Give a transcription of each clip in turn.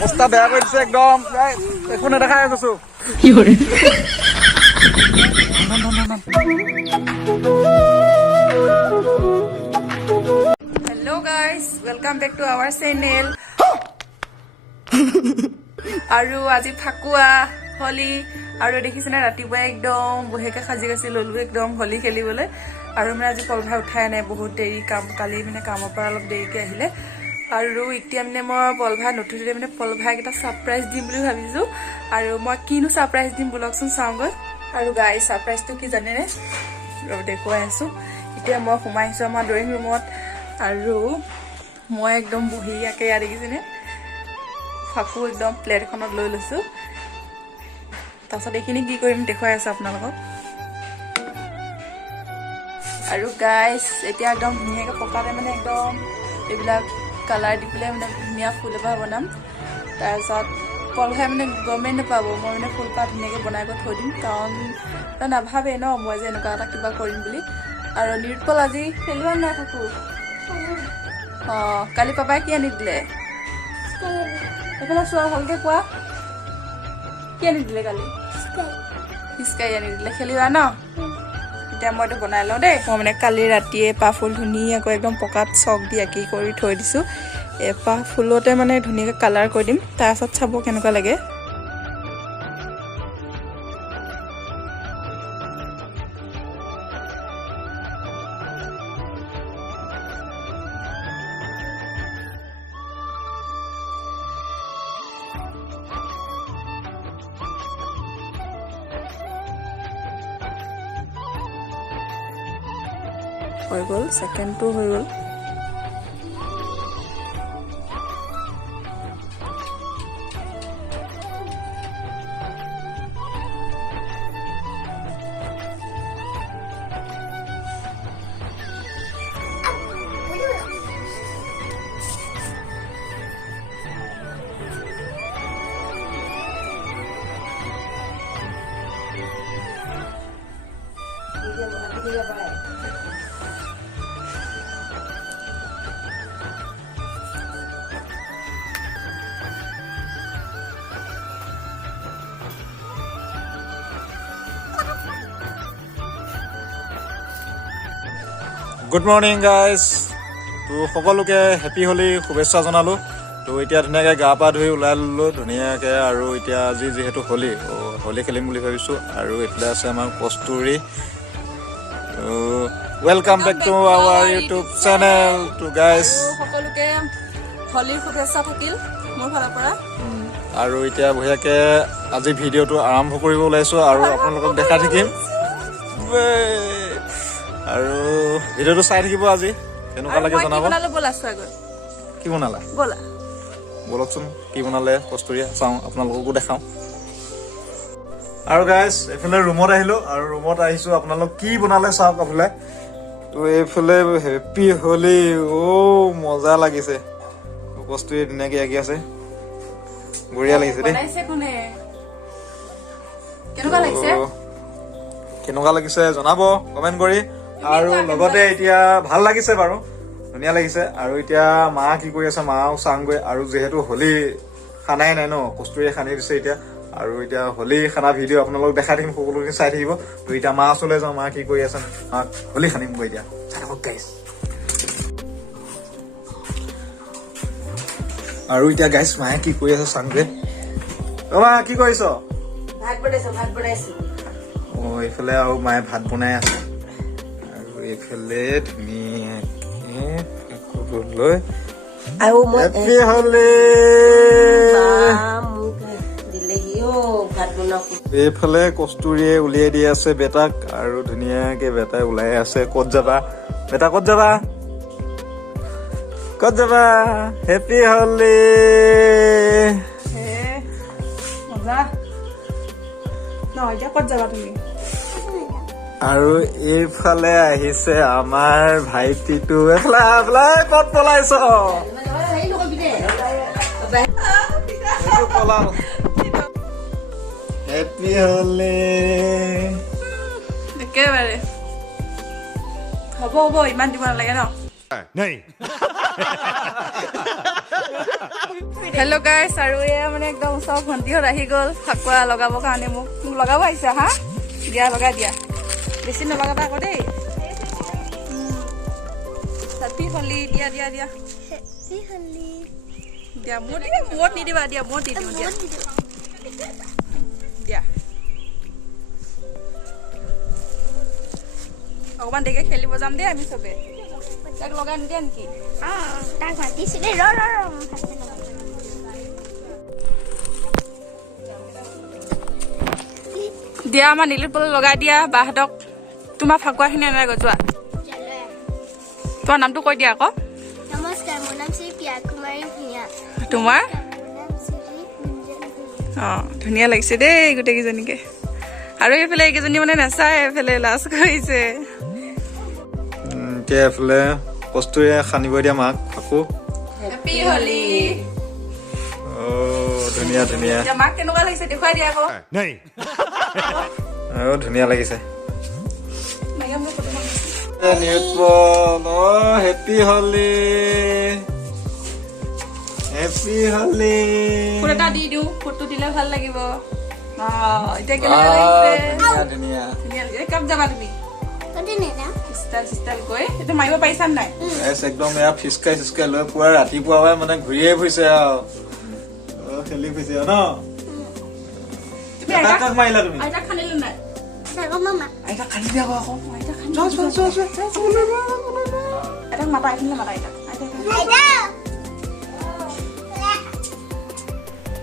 অৱস্থা বেয়া কৰি দিছে একদম একো নেদেখাই গৈছো Hello guys, welcome back to our channel. আৰু আজি ফাকুৱা হলি আৰু দেখিছেনে ৰাতিপুৱা একদম বহেকে সাজি গছি ললো একদম হলি খেলিবলৈ আৰু মানে আজি পলভা উঠাই নাই বহুত দেৰি কাম কালি মানে কামৰ পৰা অলপ দেৰিকে আহিলে আৰু এতিয়া মানে মই পলভা নতুনতে মানে পলভাক এটা সাৰপ্ৰাইজ দিম বুলি ভাবিছো আৰু মই কিনো সাৰপ্ৰাইজ দিম বলকচোন চাওঁগৈ আৰু গাইস সাৰপ্ৰাইজটো কি জানেনে ৰব দেখুৱাই আছো এতিয়া মই সোমাইছো আমাৰ ড্ৰয়িং ৰুমত আৰু মই একদম বহিয়াকে ইয়াত দেখিছেনে ফাকু একদম প্লেট এখনত লৈ লৈছো তাৰপিছত এইখিনি কি কৰিম দেখুৱাই আছো আপোনালোকক আৰু গাইস এতিয়া একদম ধুনীয়াকে পকাতে মানে একদম এইবিলাক কালাৰ দি পেলাই মানে ধুনীয়া ফুল এপাহ বনাম তাৰপিছত পলভাই মানে গমেই নাপাব মই মানে ফুলপাহ ধুনীয়াকে বনাই গৈ থৈ দিম কাৰণ তই নাভাবে ন মই যে এনেকুৱা এটা কিবা কৰিম বুলি আৰু নিৰপল আজি খেলিবা নাই ফাকু কালি পাপাই কি আনি দিলে এইফালে চোৱা ভালকে কোৱা কি আনি দিলে কালি ফিচকাৰী আনি দিলে খেলিবা ন এতিয়া মই এইটো বনাই লওঁ দেই মই মানে কালি ৰাতিয়ে এপাহ ফুল ধুনীয়াকৈ একদম পকাত চক দি আঁকি কৰি থৈ দিছোঁ এপাহ ফুলতে মানে ধুনীয়াকৈ কালাৰ কৰি দিম তাৰপাছত চাব কেনেকুৱা লাগে হৈ গ'ল সেকেন্ডটো হৈ গ'ল গুড মৰ্ণিং গাইজ তো সকলোকে হেপী হলি শুভেচ্ছা জনালোঁ তো এতিয়া ধুনীয়াকৈ গা পা ধুই ওলাই ল'লোঁ ধুনীয়াকৈ আৰু এতিয়া আজি যিহেতু হলি হলি খেলিম বুলি ভাবিছোঁ আৰু এইফালে আছে আমাৰ কস্তুৰী তো welcome back to our YouTube channel to guys সকলোকে হলিৰ শুভেচ্ছা থাকিল মোৰ ফালৰ পৰা আৰু এতিয়া বঢ়িয়াকৈ আজি ভিডিঅ'টো আৰম্ভ কৰিব ওলাইছোঁ আৰু আপোনালোকক দেখাই থাকিম আৰু ভিডিঅ'টো চাই থাকিব আজি কেনেকুৱা লাগে জনাব কি বনালা বলকচোন কি বনালে কস্তুৰীয়ে চাওঁ আপোনালোককো দেখাওঁ আৰু গাইজ এইফালে ৰুমত আহিলোঁ আৰু ৰুমত আহিছোঁ আপোনালোক কি বনালে চাওক এইফালে তো এইফালে হেপী হলি মজা লাগিছে কস্তুৰীয়ে ধুনীয়াকৈ আঁকি আছে বঢ়িয়া লাগিছে দেই কেনেকুৱা লাগিছে জনাব কমেণ্ট কৰি আৰু লগতে এতিয়া ভাল লাগিছে বাৰু ধুনীয়া লাগিছে আৰু এতিয়া মা কি কৰি আছে মাও চাওঁগৈ আৰু যিহেতু হলি খানাই নাই ন কস্তুৰীয়ে খানি দিছে এতিয়া আৰু এতিয়া হলি খানা ভিডিঅ' আপোনালোক দেখাই থাকিম সকলোখিনি চাই থাকিব তো এতিয়া মা ওচৰলৈ যাওঁ মা কি কৰি আছে মাক হলি খানিমগৈ এতিয়া চাই থাকক গাইজ আৰু এতিয়া গাইজ মায়ে কি কৰি আছে চাওঁগৈ মা কি কৰিছ ভাত বনাইছো এইফালে আৰু মায়ে ভাত বনাই আছে আৰু এইফালে ধুনীয়াকৈ হেপী হলি এইফালে কস্তুৰীয়ে উলিয়াই দি আছে বেটাক আৰু ধুনীয়াকে বেটাই ওলাই আছে ক'ত যাবা বেটা ক'ত যাবা হেপী হলি আৰু এইফালে আহিছে আমাৰ ভাইটিটো এইফালে ক'ত পলাইছ হেপী হলি একেবাৰে হ'ব ইমান দিব নালাগে ন হেল্ল' গাইছ, আৰু এয়া মানে একদম ওচৰৰ ভণ্টিহঁত আহি গ'ল ফাকুৱা লগাবৰ কাৰণে। মোক লগাব আহিছে। হা দিয়া, লগাই দিয়া। বেছি নলগাবা আকৌ দেই। হেপী হলি। দিয়া দিয়া দিয়া দিয়া। মূৰত নিদিবা দিয়া, মূৰত দি দিওঁ দিয়া দিয়া। অকণমান দেৰিকে খেলিব যাম দেই আমি চবে। তাক লগাই নিদিয়া নেকি? দিয়া, আমাৰ নীলোৎ পলক লগাই দিয়া বাহঁতক। তোমাৰ ফাকুৱাখিনি আনাই গৈ যোৱা। তোমাৰ নামটো কৈ দিয়া আকৌ। নমস্কাৰ, মোৰ নাম শ্ৰী প্ৰিয়া কুমাৰী ভূঞা। তোমাৰ? মোৰ নাম শ্ৰী অঁ, ধুনীয়া লাগিছে দেই গোটেইকেইজনীকে। আৰু এইফালে এইকেইজনী মানে নাচায়, এইফালে লাজ কৰিছে। এতিয়া এইফালে কস্তুৰীয়ে সানিব দিয়া মাক ফাকু। হেপী হলি। ধুনীয়া ধুনীয়া। মাক কেনেকুৱা লাগিছে দেখুৱাই দিয়া আকৌ। ধুনীয়া লাগিছে। হেপী হলি, হেপী হলি। ফুট এটা দি দিওঁ, ফুটটো দিলে ভাল লাগিব। এতিয়া কেনেকুৱা লাগিছে? ধুনীয়া ধুনীয়া লাগিছে। কাপ যাবা তুমি? ষ্টাইল গৈ এইটো মাৰিব পাৰিছা নাই? একদম এয়া ফিচকাই চিচকাই লৈ পুৰা ৰাতিপুৱা মানে ঘূৰিয়ে ফুৰিছে আৰু খেলি ফুৰিছে ন। কাক মাৰিলা তুমি? আইতাক খানিলে নাই? আইতাক খানি দিয়া আকৌ। আইতাক মাতা, এইখিনিলে মাতা আইতাক।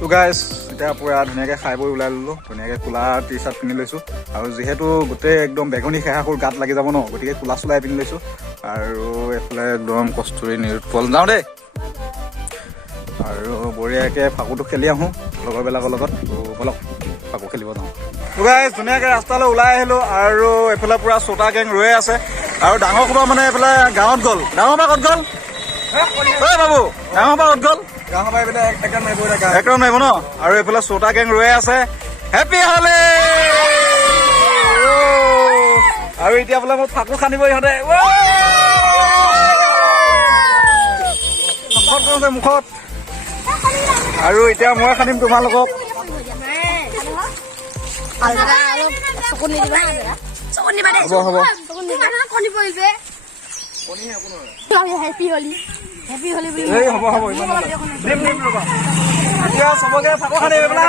তো গাইজ, এতিয়া পুৰা ধুনীয়াকৈ খাই বৈ ওলাই ল'লোঁ। ধুনীয়াকৈ কোলা টি চাৰ্ট পিন্ধি লৈছোঁ। আৰু যিহেতু গোটেই একদম বেঙুনী সেহাসুৰ গাত লাগি যাব ন, গতিকে কোলা চোলাই পিন্ধি লৈছোঁ। আৰু এইফালে একদম কস্তুৰী নীলোৎ পল যাওঁ দেই। আৰু বঢ়িয়াকৈ ফাকুটো খেলি আহোঁ লগৰবিলাকৰ লগত। ব'লক ফাকু খেলিব যাওঁ। তো গাইজ, ধুনীয়াকৈ ৰাস্তালৈ ওলাই আহিলোঁ। আৰু এইফালে পুৰা চোটা গেং ৰৈ আছে। আৰু ডাঙৰ কোনোবা মানে এইফালে গাঁৱত গ'ল। ডাঙৰ পৰা ক'ত গ'ল? ঐ বাবু, ডাঙৰ পৰা ক'ত গ'ল? একদম নাহিব ন। আৰু এইফালে চোটা গেং ৰৈ আছে। হেপী হলি। আৰু এতিয়া বোলে মোক ফাকু খানিব ইহঁতে। মুখত। আৰু এতিয়া মই খানিম তোমালোকক। হ'ব হ'ব। এই হ'ব হ'ব, দিম ৰ'বা। এতিয়া চবকে ফাকু খানিম এইবিলাক।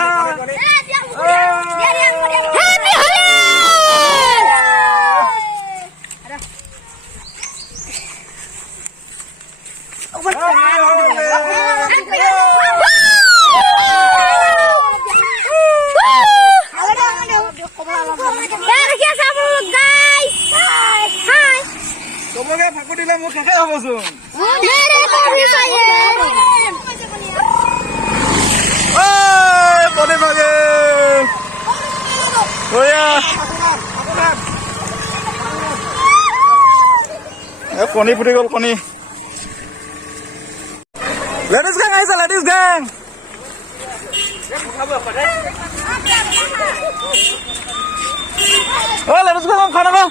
চবকে ফাকু দিলে মোৰ শেষে হ'বচোন। কণী ভাগে কণী ফুটি গ'ল। কণী লেডিজ গেং আহিছে, লেডিজ গেং। লেডিজ গেং খানা না।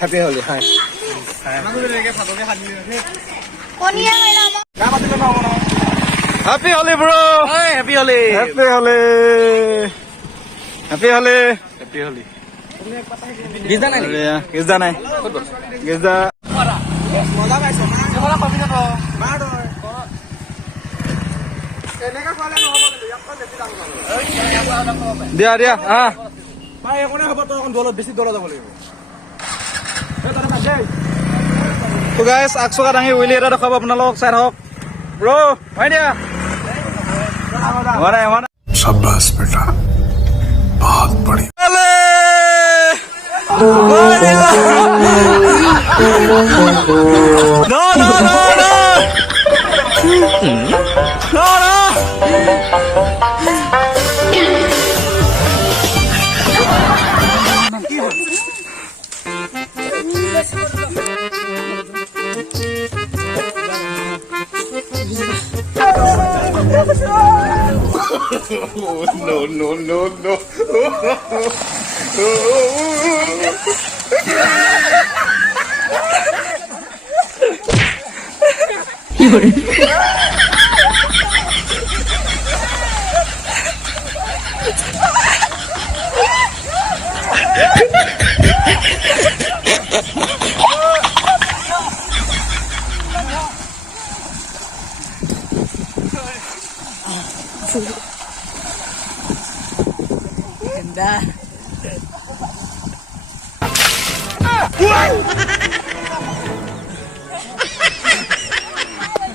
হেপী হলি। হেপী হলি ব্ৰ। হেপী হলি, হেপী হলি, হেপী হলি, হেপী হলি। গিজা নাই, গিজা নাই, গিজা দিয়া দিয়া। তো গাইজ, আগচকা দাঙি উইলি এটা দেখাব আপোনালোকক, চাই থাকক। ব্ৰ হয় দিয়া। शाबाश बेटा, बहुत बढ़िया।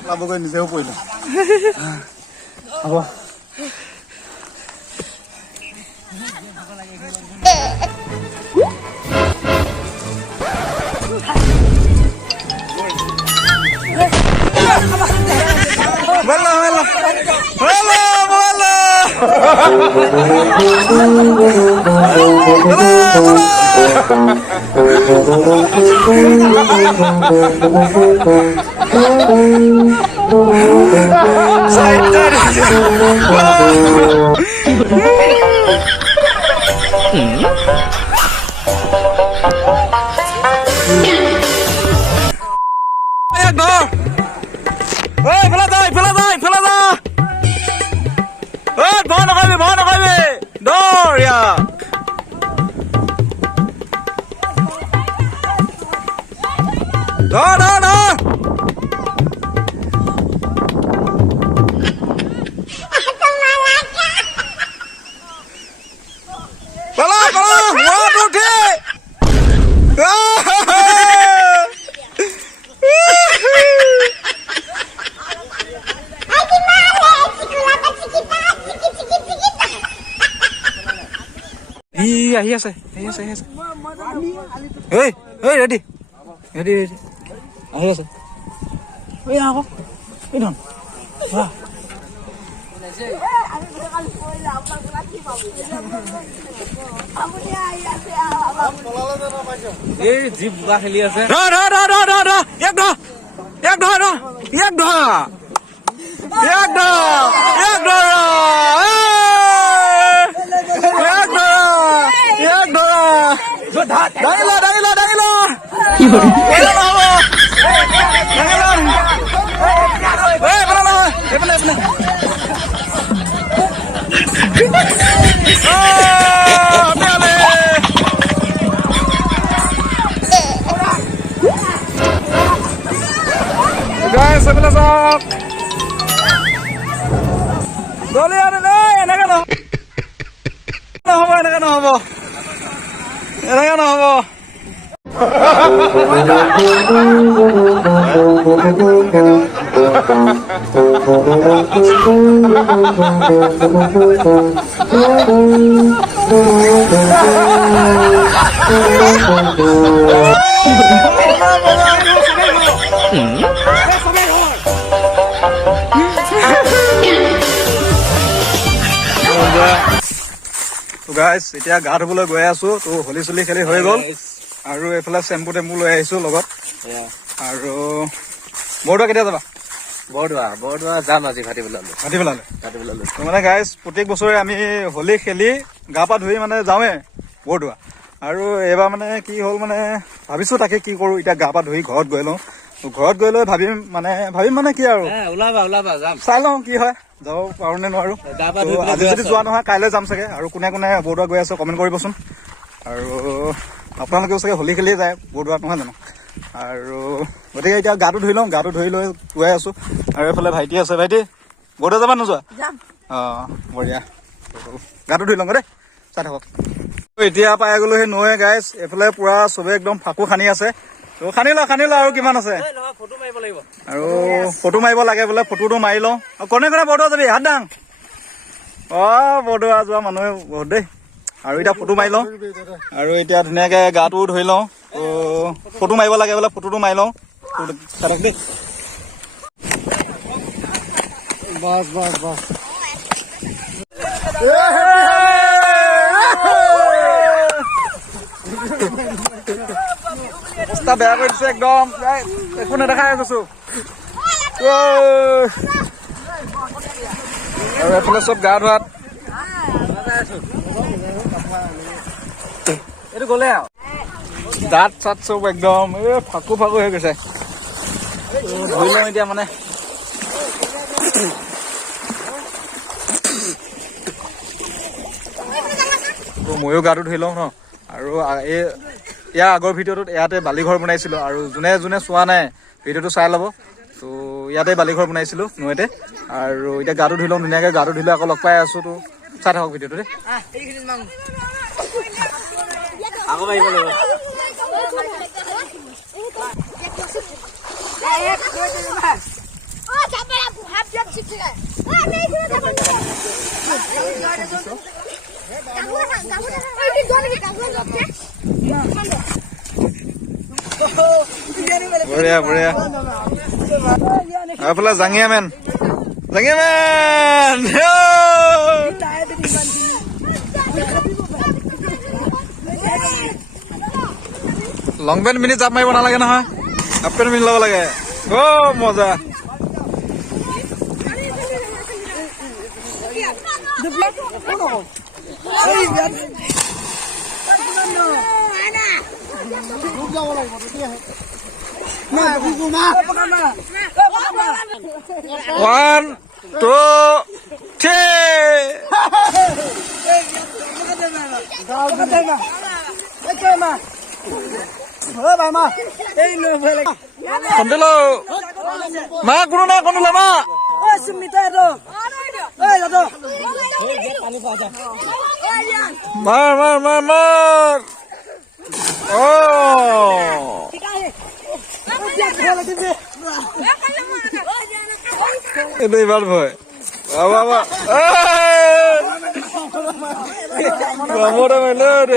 লাভকৈ নিজেও পৰিলো হ'ব আহি আছে ৰেডি আহি আছে আকৌ এই ধন এই জীপ বোকা খেলি আছে এনেকে নহব গাইছ এতিয়া গা ধুবলৈ গৈ আছো তো হলি চলি খেলি হৈ গ'ল আৰু এইফালে চেম্পু টেম্পু লৈ আহিছো লগত আৰু বৰদোৱা কেতিয়া যাবা বৰদোৱা যাম আজি ভাটি পেলালে মানে গাইছ প্ৰত্যেক বছৰে আমি হলি খেলি গা পা ধুই মানে যাওঁৱে বৰদোৱা আৰু এইবাৰ মানে কি হ'ল মানে ভাবিছো তাকে কি কৰো এতিয়া গা পা ধুই ঘৰত গৈ লওঁ ঘৰত গৈ লৈ ভাবিম মানে কি আৰু ওলাবা যাম চাই লওঁ কি হয় যাব পাৰো নে নোৱাৰো আজি যদি যোৱা নহয় কাইলৈ যাম চাগে আৰু কোনে কোনে বৰদোৱা গৈ আছে কমেণ্ট কৰিবচোন আৰু আপোনালোকেও চাগে হলি খেলিয়ে যায় বৰদোৱাত নহয় জানো আৰু গতিকে এতিয়া গাটো ধুই লওঁ গাটো ধুই লৈ গৈ আছো আৰু এইফালে ভাইটি আছে ভাইটি বৰদোৱা যাবা নোযোৱা বঢ়িয়া গাটো ধুই লওঁ দেই চাই থাকক এতিয়া পাই গ'লো সেই নৈ গাইছ এইফালে পুৰা চবে একদম ফাকু খানি আছে তো খানি ল আৰু কিমান আছে আৰু ফটো মাৰিব লাগে বোলে ফটোটো মাৰি লওঁ কোনে কোনে বৰদোৱা যাবি হাত দাং বৰদোৱা যোৱা মানুহে বহুত দেই আৰু এতিয়া ফটো মাৰি লওঁ আৰু এতিয়া ধুনীয়াকে গাটো ধুই লওঁ তো ফটো মাৰিব লাগে বোলে ফটোটো মাৰি লওঁ দেই বাছ অৱস্থা বেয়া কৰি দিছে একদম একো নেদেখাই গৈছো আৰু এইফালে চব গা ধোৱাত এইটো গ'লে আৰু দাঁত চাত চব একদম ফাকু ফাকু হৈ গৈছে ধুই লওঁ এতিয়া মানে ময়ো গাটো ধুই লওঁ ন আৰু ইয়াৰ আগৰ ভিডিঅ'টোত ইয়াতে বালিঘৰ বনাইছিলোঁ আৰু যোনে যোনে চোৱা নাই ভিডিঅ'টো চাই ল'ব তো ইয়াতে বালিঘৰ বনাইছিলোঁ নৈতে আৰু এতিয়া গাটো ধুই লওঁ ধুনীয়াকৈ গাটো ধুই লৈ আকৌ লগ পাই আছোঁ তো চাই থাকক ভিডিঅ'টো দেই আকৌ মাৰিব লাগিব বঢ়িয়া বঢ়িয়া এইফালে জাঙিয়া মেন লং পেণ্ট পিন্ধি জাপ মাৰিব নালাগে নহয় হাফ পেণ্ট পিন্ধি ল'ব লাগে মজা One, two, three. Kondelo. Ma, kuno na kondelo ma. Mar. Oh. Itu ibar boy. Bawa. Vamos a bailar.